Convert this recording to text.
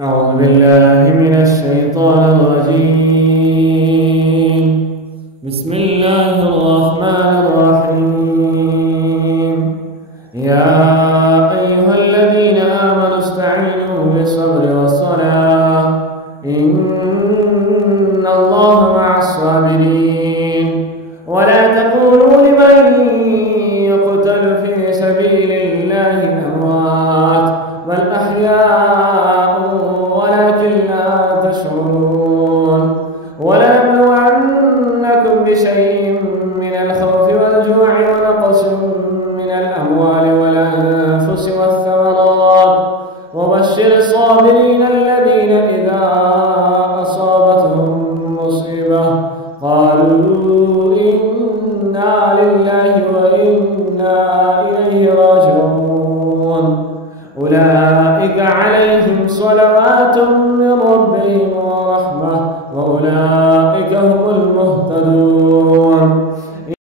أعوذ بالله من الشيطان الرجيم. بسم الله الرحمن الرحيم. يا أيها الذين آمنوا استعينوا بالصبر والصلاة إن الله مع الصابرين. ولا تقولوا لمن يقتل في سبيل الله أموات بل أحياء ولكن لا تشعرون. ولنبلونكم بشيء من الخوف والجوع ونقص من الأموال والأنفس والثمرات وبشر الصابرين الذين إذا أصابتهم مصيبة قالوا إنا لله وإنا إليه راجعون. أولئك عليهم صلوات من ربهم ورحمة وأولئك هم المهتدون.